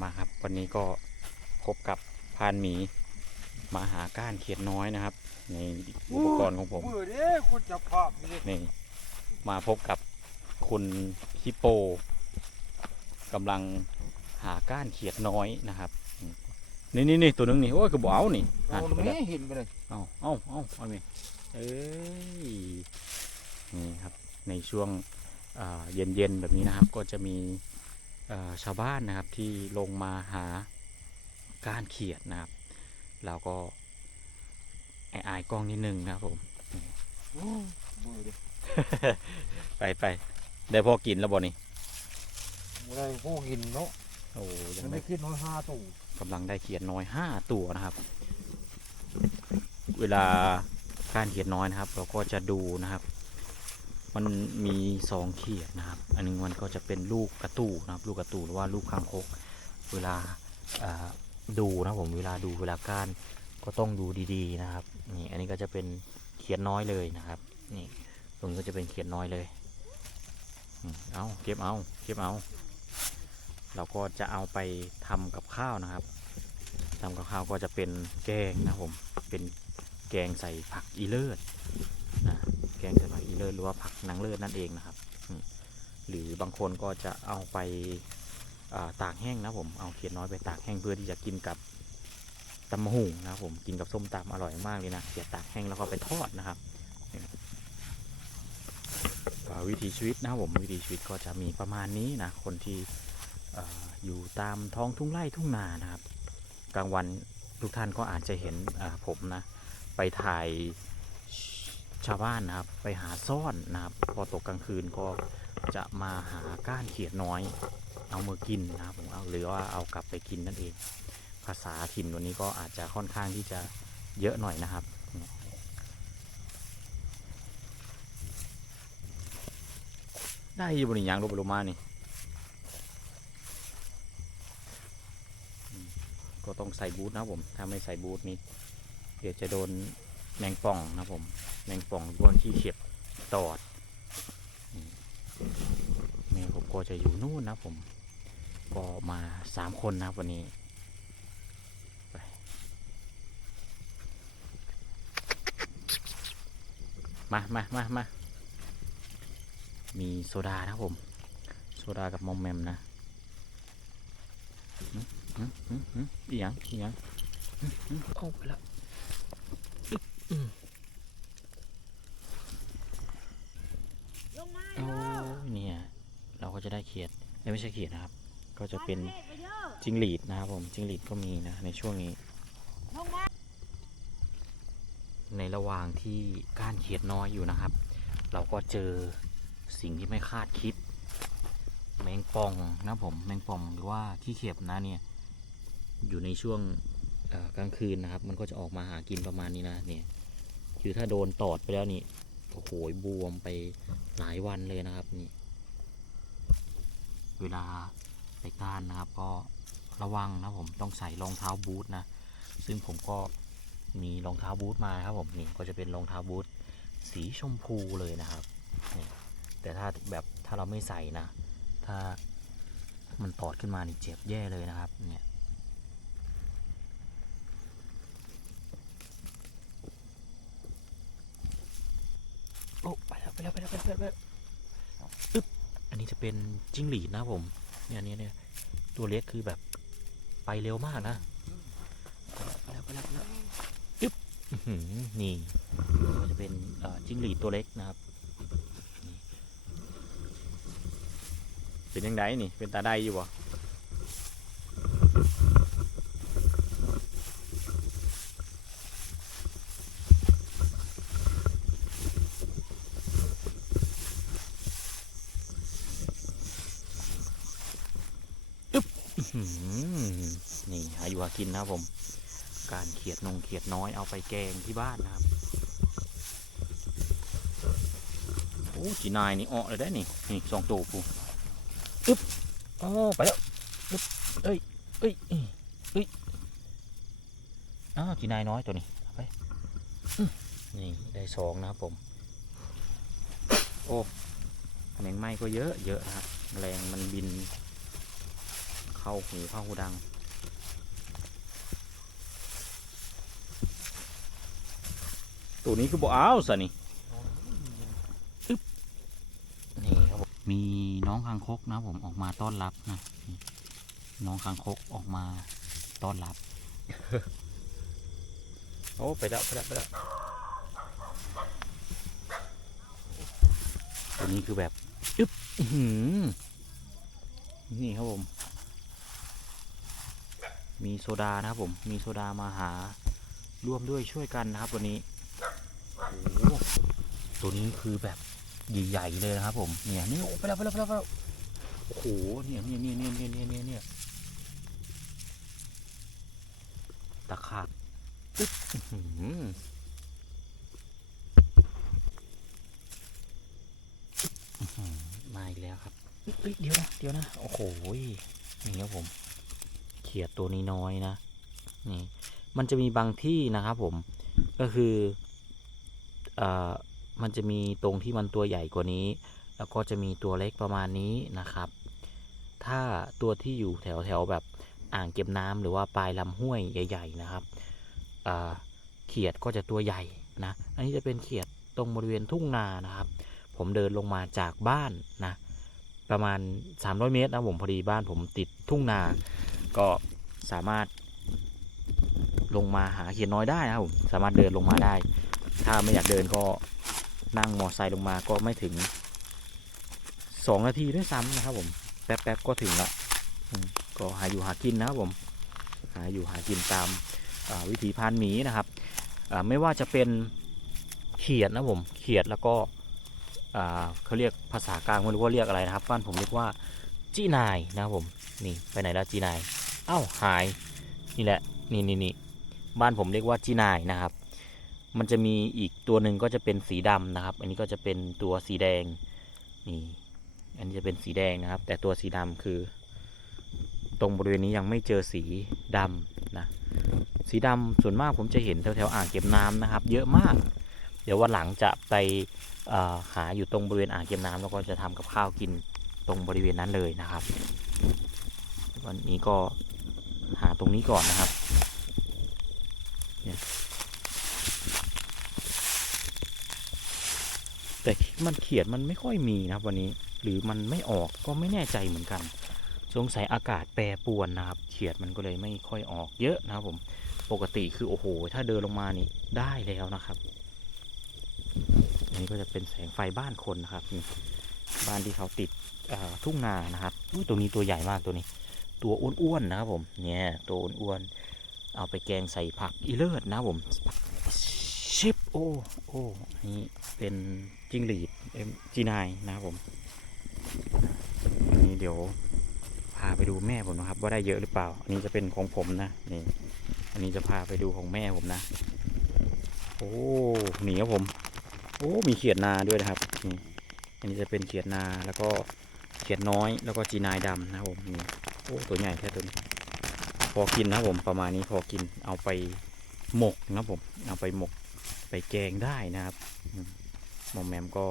มาครับ วันนี้ก็พบกับพานหมีมาหาก้านเขียดน้อยนะครับ ในอุปกรณ์ของผมเบื่อเด้คุณจะภาพนี่นี่มาพบกับคุณฮิปโปกำลังหาก้านเขียดน้อยนะครับ นี่นี่นี่ตัวนึงนี่โอ้ยกระบอกเอานี่อะโอ้ไปแล้วไม่เห็นไปเลยเอาเอาเอาเอาไปเอ้ยนี่ครับในช่วงอ่าเย็นๆแบบนี้นะครับ ก็จะมีอ่า ชาวบ้านนะครับที่ลงมาหาก้านเขียดนะครับ เราก็แอบอายกล้องนิดนึงนะครับผมโอ้เบื่อเด้ไปไปได้พอกินแล้วบ่นี่อะไรพวกกินเนาะโอ้ยัมังนได้ได้ขึ้นน้อยห้าตู่กำลังได้เขียดน้อยห้าตัวนะครับ เวลาการเขียดน้อยนะครับ เราก็จะดูนะครับ มันมีสองเขียดนะครับ อันหนึงมันก็จะเป็นลูกกระตู่นะครับ ลูกกระตู่หรือว่าลูกคางคก เวลาดูนะผมเวลาดูเวลาก้านก็ต้องดูดีๆนะครับนี่อันนี้ก็จะเป็นเขียดน้อยเลยนะครับนี่ตรงนี้ก็จะเป็นเขียดน้อยเลยเอาเก็บเอาเก็บเอาเราก็จะเอาไปทำกับข้าวนะครับทำกับข้าวก็จะเป็นแกงนะผมเป็นแกงใส่ผักอีเลิศนะ แกงใส่ผักอีเลิศหรือว่าผักนางเลิศนั่นเองนะครับ หรือบางคนก็จะเอาไปาตากแห้งนะผม เอาเขียดน้อยไปตากแห้งเพื่อที่จะกินกับตำมะหุ่งนะครับผม กินกับส้มตำอร่อยมากเลยนะเขียดตากแห้งแล้วก็ไปทอดนะครับวิถีชีวิตนะครับผมวิถีชีวิตก็จะมีประมาณนี้นะคนที่อ่อยู่ตามท้องทุ่งไร่ทุ่งนานะครับ กลางวันทุกท่านก็อาจจะเห็นผมนะไปถ่าย ชาวบ้านนะครับไปหาซ่อนนะครับพอตกกลางคืนก็จะมาหาก้านเขียดน้อย เอามือกินนะครับผมเอาหรือว่าเอากลับไปกินนั่นเอง ภาษาถิ่นวันนี้ก็อาจจะค่อนข้างที่จะเยอะหน่อยนะครับได้อยี่บนยางลบลงมานี่ ก็ต้องใส่บูทนะผม ถ้าไม่ใส่บูทนี้เดี๋ยวจะโดน แมงป่องนะผม แมงป่องรวนที่เขียบตอดแม่ผมก็จะอยู่นู่นนะผม ก็มาสามคนนะวันนี้ไปมามามามา มีโซดานะครับผม โซดากับมอมแมมนะอืมอืมอืมอีหยังอีหยังออืมเอาไปแล้ว อึ๊บอืมลงมาโอ้เนี่ย เราก็จะได้เขียดเอ้ยไม่ใช่เขียดนะครับ ก็จะเป็นทไปเยอะจิงหรีดนะครับผมจิงหรีดก็มีนะในช่วงนี้ลงมาในระหว่างที่ก้านเขียดน้อยอยู่นะครับ เราก็เจอสิ่งที่ไม่คาดคิด แมงป่องนะผมแมงป่องหรือว่าขี้เขียบนะเนี่ย อยู่ในช่วงเอ่อกลางคืนนะครับ มันก็จะออกมาหากินประมาณนี้นะเนี่ย คือถ้าโดนตอดไปแล้วนี่โอ้โหบวมไปหลายวันเลยนะครับนี่ เวลาไปก้านนะครับ ก็ระวังนะผมต้องใส่รองเท้าบูทนะซึ่งผมก็มีรองเท้าบูทมาครับผมนี่ก็จะเป็นรองเท้าบูทสีชมพูเลยนะครับนี่แต่ถ้าแบบถ้าเราไม่ใส่นะ ถ้ามันตอดขึ้นมานี่เจ็บแย่เลยนะครับเนี่ย โอ้ไป แล้วไปแล้วไปแล้วไปแล้วอึ๊บอันนี้จะเป็นจิ้งหรีดนะผม เนี่ยเนี่ยเนี่ยตัวเล็กคือแบบไปเร็วมากนะไปแล้วไปแล้วไปแล้วอึ๊บนี่ก็จะเป็นจิ้งหรีดตัวเล็กนะครับ เป็นยังไงนี่ เป็นตาได้อยู่บ่ นี่หาอยู่หากินนะครับผม การเขียดนงเขียดน้อยเอาไปแกงที่บ้านนะครับ โอ้จีนายนี่ออกเลยได้นี่ นี่สองตัวปูอึ๊บอ๋อไปแล้วอึ๊บเอ้ยเอ้ยเอ้ยเอ้ยอ้าวจีนายน้อยตัวนี้ไปนี่ได้สองนะครับผม โอ้แมงไม้ก็เยอะเยอะนะครับแมลงมันบิน เเข้าหูเข้าหูดัง ตัวนี้คือบอกอ้าวสะนี่อึ๊บนี่ครับผมมีน้องคางคกนะผมออกมาต้อนรับนะนี่น้องคางคกออกมาต้อนรับ โอ้ไปแล้วไปแล้วไปแล้วตัวนี้คือแบบ อึ๊บอื้อหือนี่ครับผม มีโซดานะครับผม มีโซดามาหาร่วมด้วยช่วยกันนะครับวันนี้ตัวนี้คือแบบใหญ่ๆเลยนะครับผม เนี่ยนี่ไปแล้วไปแล้วไปแล้วโอ้โห เนี่ยเนี่ยเนี่ยเนี่ยเนี่ยเนี่ยเนี่ยตะขาบตึ๊บมาอีกแล้วครับเดี๋ยวนะ เดี๋ยวนะ โอ้โห นี่ครับผม ขียดตัวนี้น้อยนะนี่มันจะมีบางที่นะครับผมก็คือเอ่อมันจะมีตรงที่มันตัวใหญ่กว่านี้ แล้วก็จะมีตัวเล็กประมาณนี้นะครับ ถ้าตัวที่อยู่แถวแถวแบบอ่างเก็บน้ำหรือว่าปลายลำห้วยใหญ่ ๆ นะครับอ่าเขียดก็จะตัวใหญ่นะ อันนี้จะเป็นเขียดตรงบริเวณทุ่งนานะครับ ผมเดินลงมาจากบ้านนะ ประมาณ 300 เมตรนะผมพอดีบ้านผมติดทุ่งนา ก็สามารถลงมาหาเขียดน้อยได้นะครับผมสามารถเดินลงมาได้ ถ้าไม่อยากเดินก็นั่งมอไซค์ลงมาก็ไม่ถึง2นาทีด้วยซ้ำนะครับผมแป๊บๆก็ถึงละก็หาอยู่หากินนะครับผมหาอยู่หากินตามาวิถีพานหมีนะครับไม่ว่าจะเป็นเขียดนะผมเขียดแล้วก็เขาเรียกภาษากลางไม่รู้ว่าเรียกอะไรนะครับบ้านผมเรียกว่าจีนายนะครับผมนี่ไปไหนแล้วจีนาย อ้าหาย นี่แหละ นี่นี่นี่บ้านผมเรียกว่าจีนายนะครับ มันจะมีอีกตัวหนึ่งก็จะเป็นสีดำนะครับ อันนี้ก็จะเป็นตัวสีแดง นี่ อันนี้จะเป็นสีแดงนะครับ แต่ตัวสีดำคือ ตรงบริเวณนี้ยังไม่เจอสีดำนะ สีดำส่วนมากผมจะเห็นแถวๆอ่างเก็บน้ำนะครับ เยอะมาก เดี๋ยววันหลังจะไปหาอยู่ตรงบริเวณอ่างเก็บน้ำแล้วก็จะทำกับข้าวกินตรงบริเวณนั้นเลยนะครับ วันนี้ก็ หาตรงนี้ก่อนนะครับแต่มันเขียดมันไม่ค่อยมีนะครับวันนี้หรือมันไม่ออกก็ไม่แน่ใจเหมือนกัน สงสัยอากาศแปรปรวนนะครับ เขียดมันก็เลยไม่ค่อยออกเยอะนะครับผมปกติคือโอ้โห ถ้าเดินลงมานี่ได้แล้วนะครับ อันนี้ก็จะเป็นแสงไฟบ้านคนนะครับ บ้านที่เขาติดทุ่งนานะครับตัวนี้ตัวใหญ่มากตัวนี้ ตัวอ้วนๆนะครับผมเนี่ยตัวอ้วนๆเอาไปแกงใส่ผักอีเลิศนะผมชิปโอ้โอ้อันนี้เป็นจิ้งหรีดเอ็มจีนายนะครับผมอันนี้เดี๋ยวพาไปดูแม่ผมนะครับ ว่าได้เยอะหรือเปล่า อันนี้จะเป็นของผมนะนี่อันนี้จะพาไปดูของแม่ผมนะ โอ้หนีครับผม โอ้มีเขียดนาด้วยนะครับนี่อันนี้จะเป็นเขียดนาแล้วก็เขียดน้อยแล้วก็จีนายดำนะครับผมนี่ โอ้ตัวใหญ่แค่ตัวนี้พอกินนะผมประมาณนี้พอกินเอาไปหมกนะผมเอาไปหมกไปแกงได้นะครับมหมอมแมมก็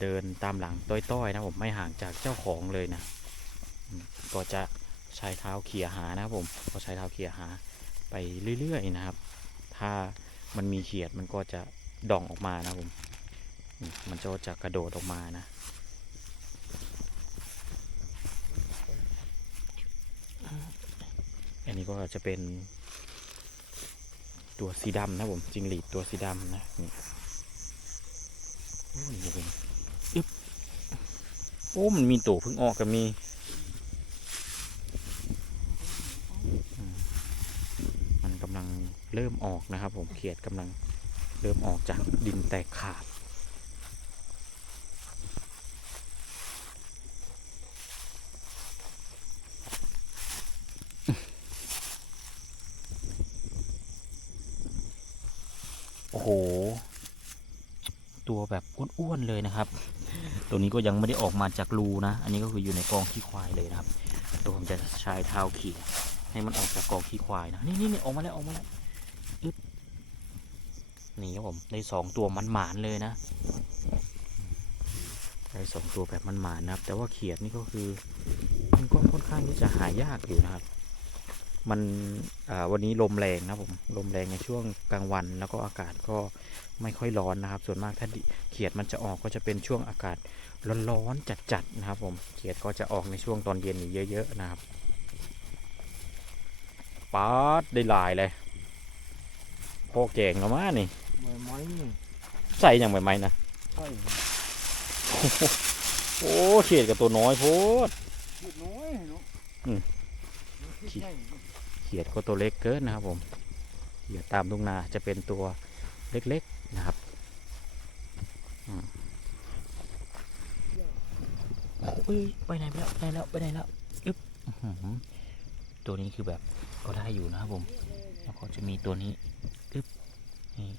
เดินตามหลังต้อยๆนะผมไม่ห่างจากเจ้าของเลยนะก็จะใช้เท้าเขี่ยหานะครับผมก็ใช้เท้าเขี่ยหาไปเรื่อยๆนะครับ ถ้ามันมีเขียดมันก็จะดองออกมานะผมมันก็จะกระโดดออกมานะ นี้ก็จะเป็น ตัวสีดำนะผมจิงหรีดตัวสีดำนะนี่โอ้นี่เป็นอึ๊บโอ้มันมีตัวเพิ่งออกก็มีมันกำลังเริ่มออกนะครับ ผมเขียดกำลังเริ่มออกจากดินแตกขาด โอ้โห ตัวแบบอ้วนๆเลยนะครับ ตัวนี้ก็ยังไม่ได้ออกมาจากรูนะ อันนี้ก็คืออยู่ในกองขี้ควายเลยนะครับเดี๋ยวผมจะใช้เท้าขี่ให้มันออกจากกองขี้ควายนะ นี่นี่นี่ออกมาแล้วออกมาแล้วอึ๊บนี่ครับผมได้สองตัวมันหมานเลยนะได้สองตัวแบบมันหมานนะครับ แต่ว่าเขียดนี่ก็คือมันก็ค่อนข้างที่จะหายากอยู่นะครับ มันอ่าวันนี้ลมแรงนะครับผมลมแรงในช่วงกลางวัน แล้วก็อากาศก็ไม่ค่อยร้อนนะครับ ส่วนมากถ้าดิเขียดมันจะออกก็จะเป็นช่วงอากาศร้อนๆจัดๆนะครับ ผมเขียดก็จะออกในช่วงตอนเย็นนี่เยอะๆนะครับป๊าดได้หลายเลยพ่อแกงแล้วมานี่ใบไม้นี่ใส่อย่างใบไม้นะใช่โอ้เขียดกับตัวน้อยโพดเล็กน้อยเนาะอืมมันคิดได้ เขียดก็ตัวเล็กเกินนะครับผมเขียดตามทุ่งนาจะเป็นตัวเล็กๆนะครับอืมโอ้ยไปไหนไปแล้วไปไหนแล้วไปไหนแล้วอึ๊บอื้อหือตัวนี้คือแบบก็ได้อยู่นะครับผม แล้วก็จะมีตัวนี้อึ๊บนี่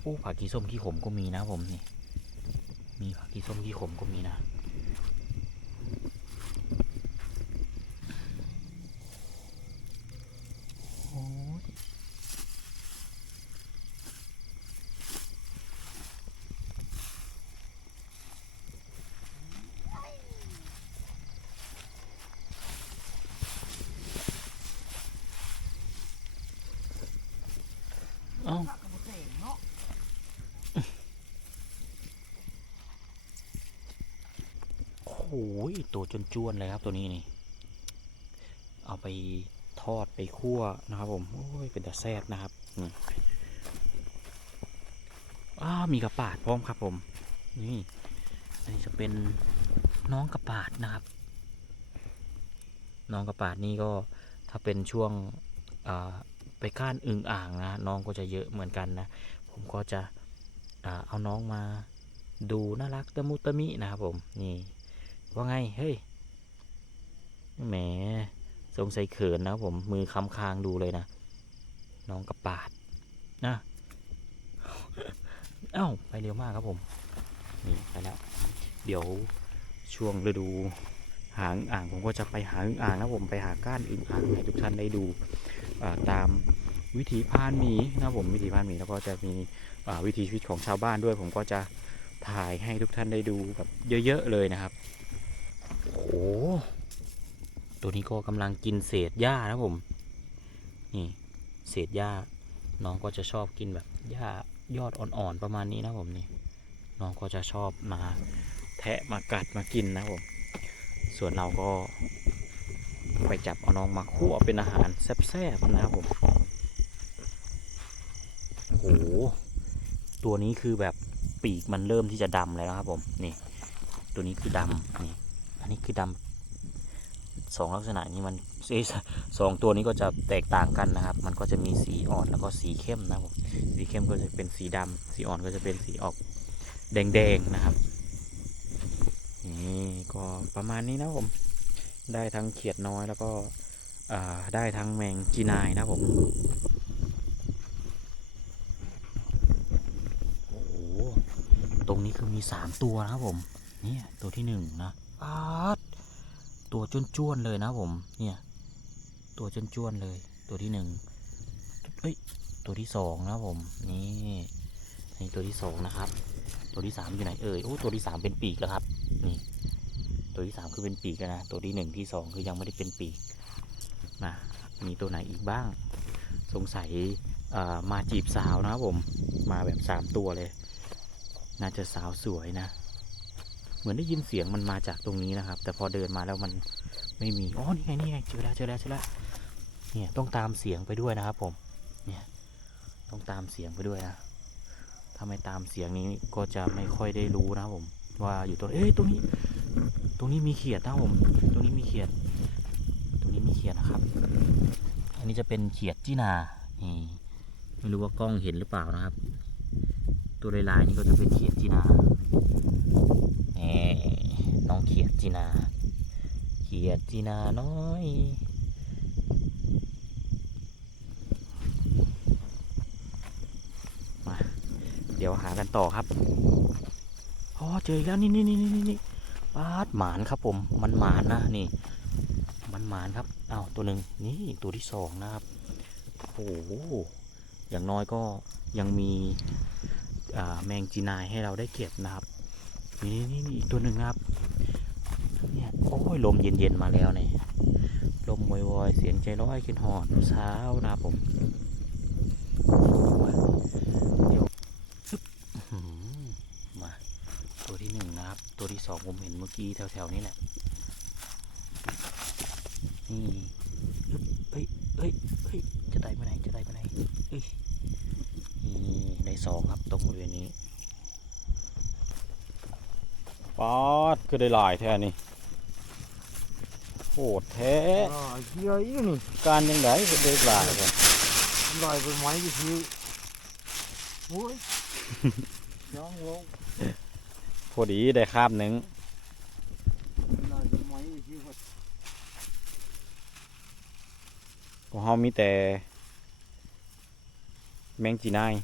โอ้ผักกีส้มขี้ขมก็มีนะครับผมนี่มีผักกีส้มขี้ขมก็มีนะ โอ้ยเอ้า ผักกระเตงเนาะ โอ้โห ตัวจนจ้วนเลยครับตัวนี้นี่ เอาไปทอดไปคั่วนะครับ ผม โอ้ย เป็นแต่แซ่บนะครับนี่อ้ามีกระปาดพร้อมครับผม นี่อันนี้จะเป็นน้องกระปาดนะครับ น้องกระปาดนี่ก็ถ้าเป็นช่วงไปก้านอึ่งอ่างนะน้องก็จะเยอะเหมือนกันนะ ผมก็จะเอาน้องมาดูน่ารักตะมุตะมินะครับผมนี่ ว่าไง เฮ้ย แหม สงสัยเขินนะผม มือค้ำคางดูเลยนะ น้องกระปาด นะ เอ้า ไปเร็วมากครับผม นี่ ไปแล้ว เดี๋ยวช่วงฤดูหางอ่างผมก็จะไปหาอึ่งอ่างนะผมไปหาก้านอึ่งอ่างให้ทุกท่านได้ดูตามวิถีพานหมีนะผมวิถีพานหมีแล้วก็จะมีวิถีชีวิตของชาวบ้านด้วย ผมก็จะถ่ายให้ทุกท่านได้ดูแบบเยอะ ๆ เลยนะครับ ตัวนี้ก็กำลังกินเศษหญ้านะผม นี่เศษหญ้า น้องก็จะชอบกินแบบหญ้ายอดอ่อนๆประมาณนี้นะผมนี่ น้องก็จะชอบมาแทะมากัดมากินนะผม ส่วนเราก็ไปจับเอาน้องมาคั่วเป็นอาหารแซ่บๆนะครับผมโอ้โหตัวนี้คือแบบปีกมันเริ่มที่จะดำแล้วนะครับผม นี่ ตัวนี้คือดำนี่ อันนี้คือดำสองลักษณะนี้มันสองตัวนี้ก็จะแตกต่างกันนะครับ มันก็จะมีสีอ่อนแล้วก็สีเข้มนะครับผมสีเข้มก็จะเป็นสีดำสีอ่อนก็จะเป็นสีออกแดงๆนะครับนี่ก็ประมาณนี้นะผมได้ทั้งเขียดน้อยแล้วก็ได้ทั้งแมงจีนายนะผมโอ้โหตรงนี้คือมีสามตัวนะครับผมเนี่ยตัวที่หนึ่งนะ อาดตัวจ้วนๆเลยนะผม เนี่ย ตัวจ้วนๆเลย ตัวที่หนึ่งเอ้ย ตัวที่สองนะผม นี่นี่ตัวที่สองนะครับ ตัวที่สามอยู่ไหนเอ่ย โอ้ ตัวที่สามเป็นปีกแล้วครับ นี่ ตัวที่สามคือเป็นปีกแล้วนะ ตัวที่หนึ่งที่สองคือยังไม่ได้เป็นปีกนะมีตัวไหนอีกบ้าง สงสัยมาจีบสาวนะครับผม มาแบบสามตัวเลย น่าจะสาวสวยนะ มือนได้ยินเสียงมันมาจากตรงนี้นะครับ แต่พอเดินมาแล้วมันไม่มีอ๋อนี่ไงนี่ไงเจอแล้วเจอแล้วเจอแล้วเนี่ยต้องตามเสียงไปด้วยนะครับผมเนี่ยต้องตามเสียงไปด้วยนะถ้าไม่ตามเสียงนี้ก็จะไม่ค่อยได้รู้นะครับผม ว่าอยู่ตัวเอ้ยตรงนี้ ตรงนี้มีเขียดนะครับผม ตรงนี้มีเขียด ตรงนี้มีเขียดนะครับ อันนี้จะเป็นเขียดจีนานี่ไม่รู้ว่ากล้องเห็นหรือเปล่านะครับ ตัวลายๆนี่ก็จะเป็นเขียดจีนา น้องเขียดจีนา เขียดจีนาน้อยมาเดี๋ยวหากันต่อครับอ๋อเจออีกแล้วนี่นี่นี่นี่นี่ปาดหมานครับผม มันหมานนะนี่ มันหมานครับอ้าวตัวหนึ่งนี่ตัวที่สองนะครับโอ้โหอย่างน้อยก็ยังมีแมงจีนายให้เราได้เก็บนะครับนี่นี่นี่อีกตัวหนึ่งครับ ยโอ้ยลมเย็นๆมาแล้วเนี่ยลมวอยๆเสียงใจร้อยขึ้นหอดเช้านะครับผมมาเดี๋ยวมาตัวที่หนึ่งนะครับ ตัวที่สองผมเห็นเมื่อกี้แถวๆนี้แหละนี่เฮ้ยเฮ้ยเฮ้ยจะได้ไปไหนจะได้ไปไหนเอ้ยนี่ได้สองครับตรงบริเวณนี้ป๊อดก็ได้หลายแท้นี่ โหดแท้อ่าเกี่ยวอีกนี่การยังไงก็ได้หลายครับลอยไปไม้ก็คือโอ้ยย่องลงพอดีได้คาบหนึ่งลอยไปไม้ก็คือว่าของเฮามีแต่ แมงจีนาย